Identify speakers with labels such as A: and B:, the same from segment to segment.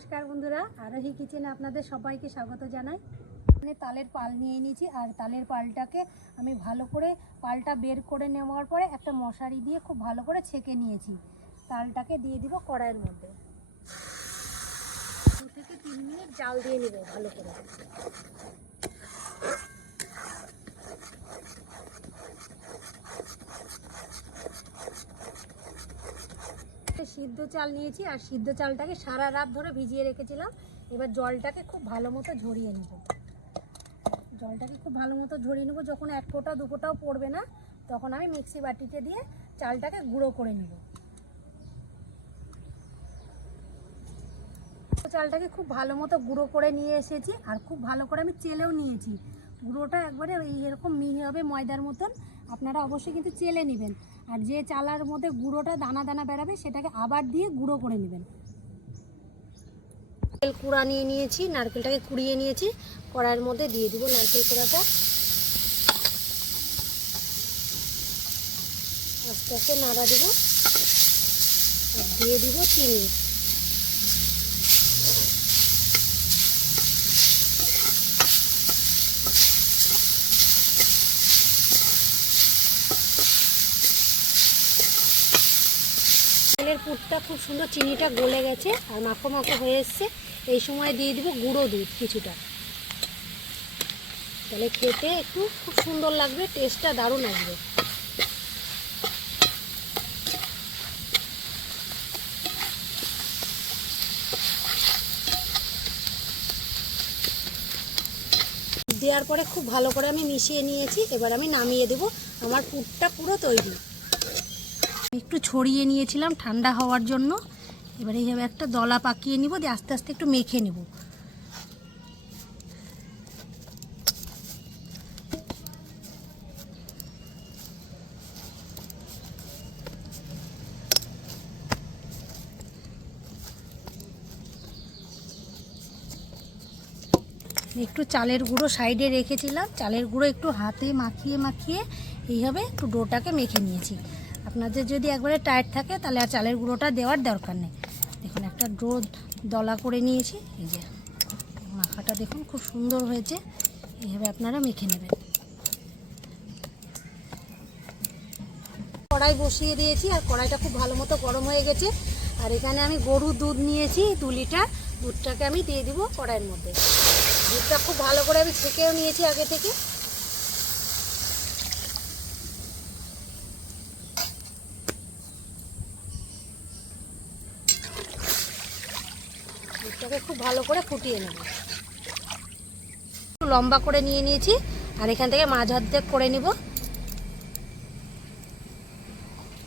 A: নমস্কার বন্ধুরা, আরোহী কিচেনে আপনাদের সবাইকে স্বাগত জানাই। এখানে তালের পাল নিয়ে নিয়েছি আর তালের পালটাকে আমি ভালো করে পালটা বের করে নেওয়ার পরে একটা মশারি দিয়ে খুব ভালো করে ছেঁকে নিয়েছি। তালটাকে দিয়ে দিব কড়াইয়ের মধ্যে। দু থেকে তিন মিনিট জাল দিয়ে নেব ভালো করে। সিদ্ধ চাল নিয়েছি আর সিদ্ধ চালটাকে সারা রাত ধরে ভিজিয়ে রেখেছিলাম। এবার জলটাকে খুব ভালো মতো ঝরিয়ে নেব। জলটাকে খুব ভালো মতো ঝরিয়ে নেব। যখন এক ফোঁটা, দু ফোঁটাও পড়বে না, তখন আমি মিক্সি বাটিতে দিয়ে চালটাকে গুঁড়ো করে নেব। চালটাকে খুব ভালো মতো গুঁড়ো করে নিয়ে এসেছি আর খুব ভালো করে আমি চেলেও নিয়েছি। গুঁড়োটা একবারে এরকম মিহি হবে ময়দার মতন। আপনারা অবশ্যই কিন্তু চেলে নেবেন। আর যে চালার মধ্যে গুঁড়োটা দানা দানা বেরাবে, সেটাকে আবার দিয়ে গুঁড়ো করে নেবেন। নারকেল কুড়া নিয়ে নিয়েছি, নারকেলটাকে কুড়িয়ে নিয়েছি। কড়াইয়ের মধ্যে দিয়ে দিব নারকেল কুড়াটা। আস্তে আস্তে নাড়া দেবো। আর দিয়ে দিব চিনি। তেলের পুরটা খুব সুন্দর, চিনিটা গলে গেছে আর মাখো মাখো হয়ে এসছে। এই সময় দিয়ে দিব গুঁড়ো দুধ কিছুটা। তাহলে খেতে একটু খুব সুন্দর লাগবে টেস্টটা দারুণ আসবে দেওয়ার পরে খুব ভালো করে আমি মিশিয়ে নিয়েছি, এবার আমি নামিয়ে দেব। আমার পুরটা পুরো তৈরি। একটু ছড়িয়ে নিয়েছিলাম ঠান্ডা হওয়ার জন্য। এবার এইভাবে একটা দলা পাকিয়ে নিব, দিয়ে আস্তে আস্তে একটু মেখে নেব। একটু চালের গুঁড়ো সাইডে রেখেছিলাম। চালের গুঁড়ো একটু হাতে মাখিয়ে মাখিয়ে, এইভাবে একটু ডোটাকে মেখে নিয়েছি। আপনাদের যদি একবারে টাইট থাকে, তাহলে আর চালের গুঁড়োটা দেওয়ার দরকার নেই। দেখুন, একটা ডো দলা করে নিয়েছি। এই যে মাখাটা দেখুন, খুব সুন্দর হয়েছে। এইভাবে আপনারা মেখে নেবেন। কড়াই বসিয়ে দিয়েছি, আর কড়াইটা খুব ভালো মতো গরম হয়ে গেছে। আর এখানে আমি গরুর দুধ নিয়েছি, দু লিটার। দুধটাকে আমি দিয়ে দিব কড়াইয়ের মধ্যে। দুধটা খুব ভালো করে আমি ছেঁকেও নিয়েছি আগে থেকে। দুধটাকে খুব ভালো করে ফুটিয়ে নেব। লম্বা করে নিয়ে নিয়েছি, আর এখান থেকে মাঝ অর্ধেক করে নিব।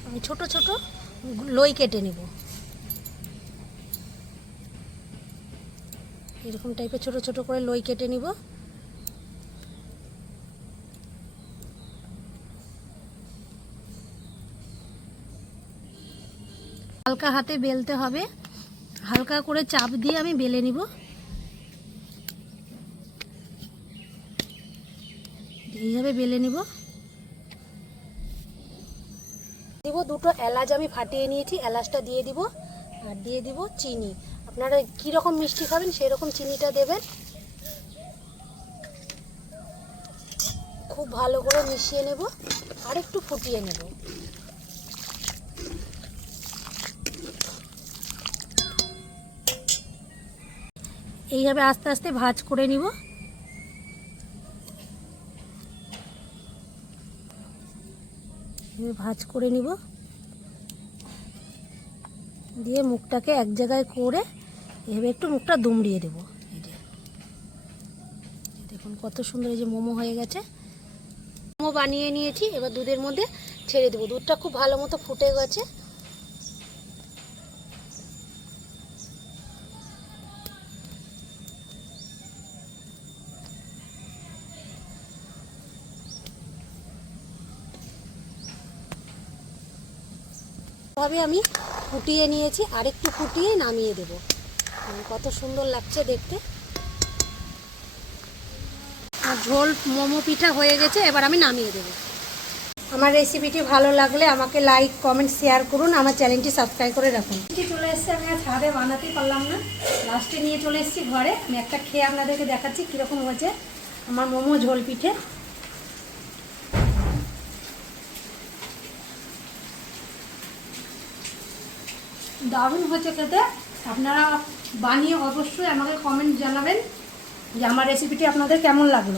A: আমি ছোট ছোট লই কেটে নেব। এরকম টাইপের ছোট ছোট করে লই কেটে নিব। হালকা হাতে বেলতে হবে। হালকা করে চাপ দিয়ে আমি বেলে নিব। এইভাবে বেলে নিব। দিব দুটো এলাচ আমি ফাটিয়ে নিয়েছি, এলাচটা দিয়ে দিব, আর দিয়ে দিব চিনি। আপনারা কীরকম মিষ্টি খাবেন সেই রকম চিনিটা দেবেন। খুব ভালো করে মিশিয়ে নেব আর একটু ফুটিয়ে নেব। এইভাবে আস্তে আস্তে ভাজ করে নিব। ভাজ করে নিব। দিয়ে মুখটাকে এক জায়গায় করে এভাবে একটু মুখটা দুমড়িয়ে দেবো। দেখুন কত সুন্দর এই যে মোমো হয়ে গেছে। মোমো বানিয়ে নিয়েছি, এবার দুধের মধ্যে ছেড়ে দেবো। দুধটা খুব ভালো মতো ফুটে গেছে। ভাবে আমি ফুটিয়ে নিয়েছি, আরেকটু ফুটিয়ে নামিয়ে দেব। কত সুন্দর লাগছে দেখতে। ঝোল মোমো পিঠা হয়ে গেছে, এবার আমি নামিয়ে দেব। আমার রেসিপিটি ভালো লাগলে আমাকে লাইক কমেন্ট শেয়ার করুন, আমার চ্যানেলটি সাবস্ক্রাইব করে রাখুন। চলে এসেছে, আমি আর ছাদে বানাতেই পারলাম না। লাস্টে নিয়ে চলে এসেছি ঘরে। আমি একটা খেয়ে আপনাদেরকে দেখাচ্ছি কীরকম হয়েছে আমার মোমো ঝোল পিঠে। দারুণ হয়েছে খেতে। আপনারা বানিয়ে অবশ্যই আমাকে কমেন্ট জানাবেন যে আমার রেসিপিটি আপনাদের কেমন লাগল।